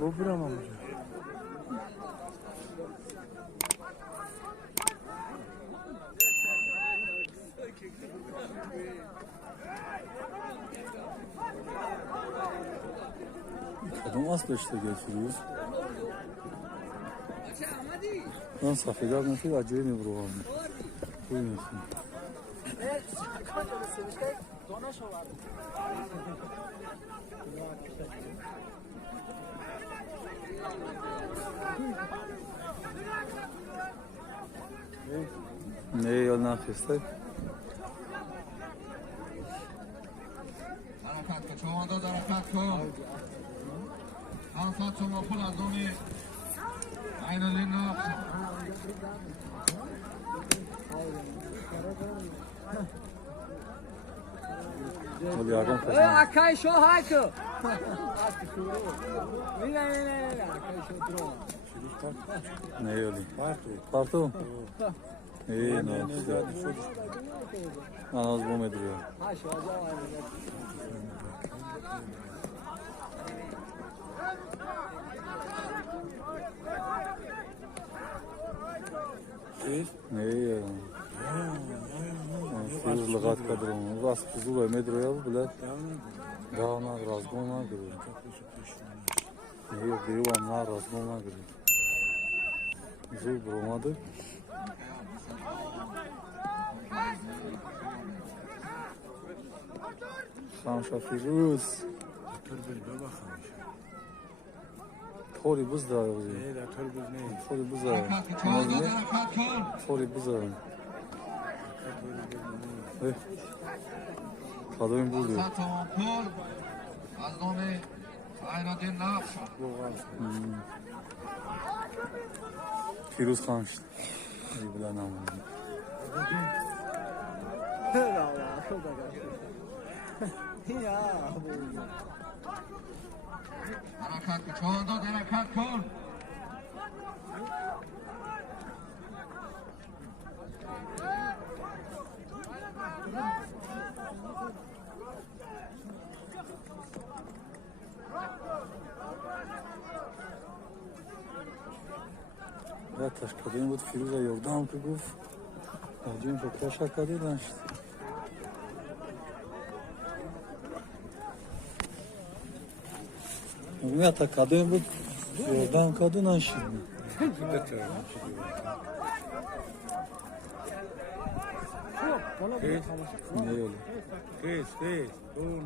ببرم اونجا. کدوم اصلش دیگه فیروز؟ من سفیدار نفید عجیه میبروم خوی میخون نه یا نخسته حرکت کن چون داد حرکت کن حرکت شما پول از دونی این الدین نفس Akay show hacker. Ne. Akay show drone. نه یالی پارتو؟ ای نه من از بومه دیگه نه یالی فیروز لغات کدرم راست فیزوه میدرو یا بلد داو نه رازگو نگیری نه دیو هم نه رازگو نگیری زور بروماده خامشا فیروز طوری بز داره بزید طوری بز داره طوری بز داره کدوم بز داره از نام این الدین نفس فیروز خان شد ای بلا نامون حرکت کن چون داد حرکت کن و تشکیل بود فیروز یادم که گفت آجیم فکر شکلی داشت میگم تا کادو بود یادم کادو نشد Fez,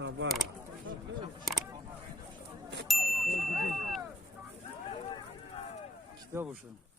na barra. کیا باشه